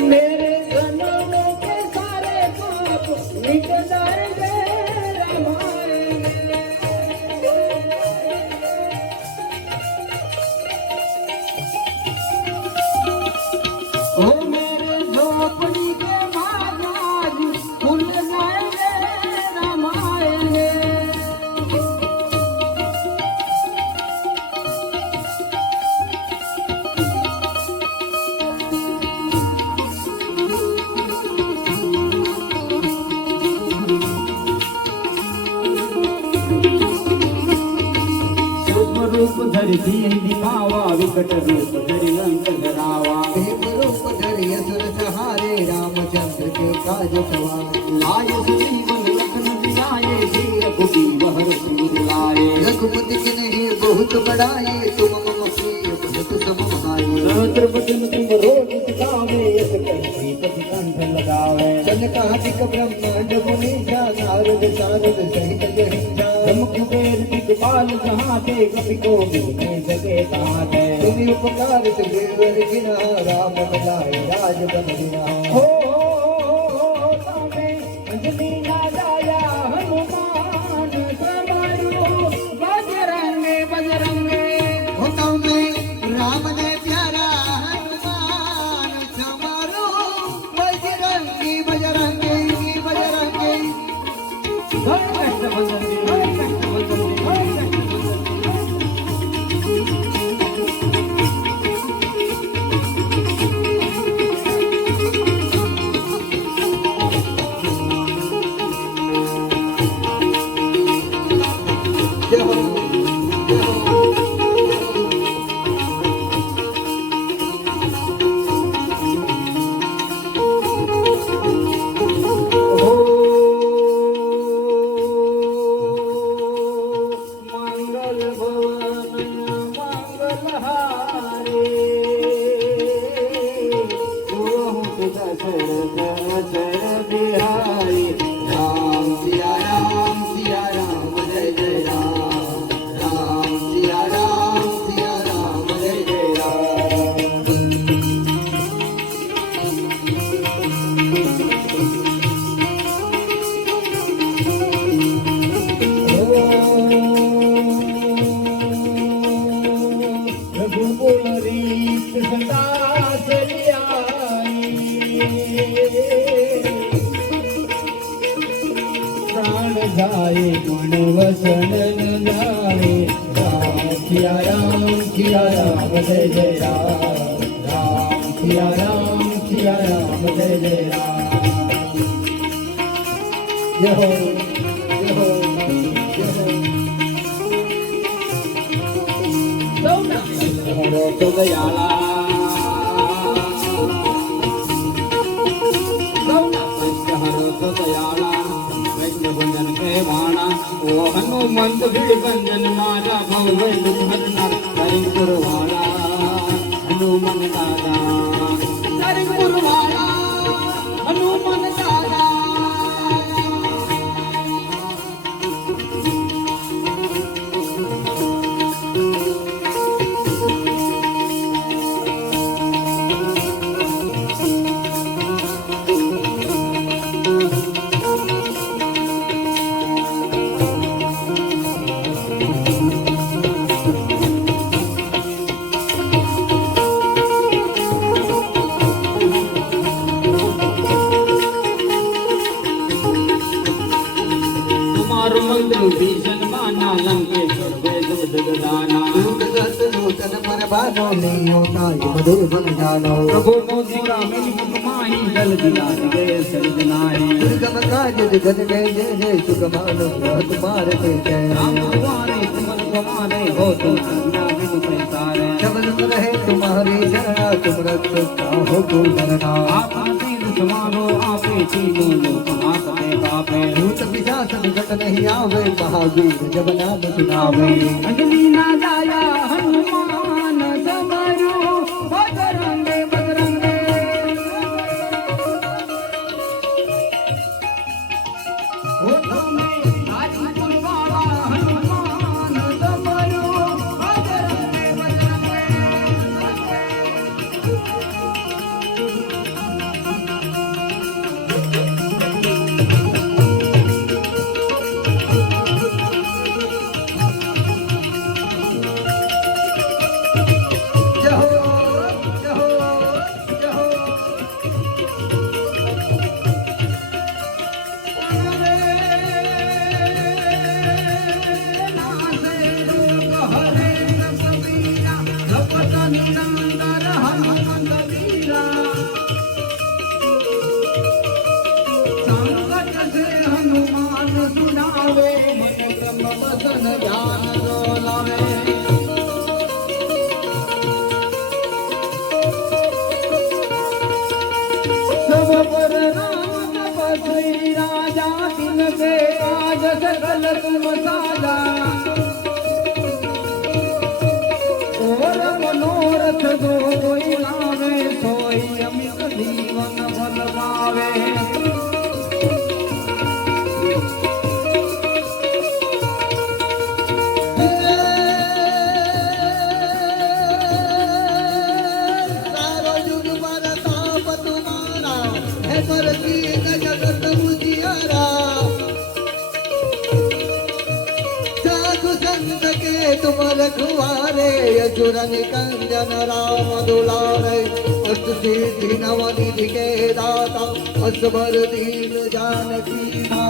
मेरे जन्मों के सारे पाप मिट जाएंगे रामायण। ओ मेरे झोपड़ी के महाराज खुल जाएंगे रामायण। रूप धरि दीन दिखावा विकट रूप धरि लंक धरावा। एक रूप धरि असुर सहारे रामचंद्र के काज सवारे। लाए सुग्रीवन लखन जियाए वीर रघुबीर हर सिर लाए। रघुपति के नहीं बहुत बड़ाए तुम मम प्रिय बहुत समभाए। द्रौपदी तुम रोज सिखावे यश कहि पति कंठ लगावे। सनकादिक ब्रह्मांड मुनीसा नारद सारद सहित गहिंसा। ब्रह्म कुबेर दिगपाल जहाँ ते कपि को नहीं सके तहाँ ते। तुम्हें उपकार देवर गिना राम मिलाए राज बन बिना। हो तामे अंजलि ना जाया हनुमान समारो बजरंगे बजरंगे। हो तुम्हें राम ने प्यारा हनुमान समारो बजरंगी बजरंगी बजरंगी। जाए मन वसन न जाए। राम सिया राम जय जय राम। राम सिया राम जय जय राम। जय हो जय हो जय हो। तो दयाला तो दयाला भंजन के वाणा। ओ हनुमंत भिड़ भंजन मारा भव दुख हरना हरिपुर वाला। हनुमान दादा हरिपुर वाला हनुमान दादा। भीषण माना लंकेश्वर वेद दाना। नूतन पर बानो लियो नाय मधुर बन जानो। प्रभु मोदी का मिल माही दल दिला गए सर्जनाए। दुर्गम काज जगत गए जय जय सुगमानो तुम्हारे जय। राम तुम्हारे तुमन तुम्हारे हो तुम संज्ञा बिनु पैसारे। सबल रहे तुम्हारी शरणा तुम रक्षता हो को शरणा। आप तीन समारो आपे तीनों लोक हाथ कापे। भूत पिशाच निकट नहीं आवे महावीर जब नाम सुनावे। अंजलि ना जाया हनुमान समरो बजरंगे बजरंगे। ओ तुम्हें आज पुरवाला हनुमान समरो बजरंगे बजरंगे। હનુમાન સુનાવે મન બ્રહ્મ વદન ધ્યાન ડોલાવે सब पर राम तपस्वी राजा तिनके काज सकल तुम साजा और मनोरथ जो कोई लावे सोई अमित जीवन फल पावे सारो युग मारा ताप तुम्हारा है पर कीन जगत उजियारा साधु संत के तुम रखवारे असुर निकंदन राम दुलारे अष्ट सिद्धि नव निधि के दाता असबर दीन जानकी माता।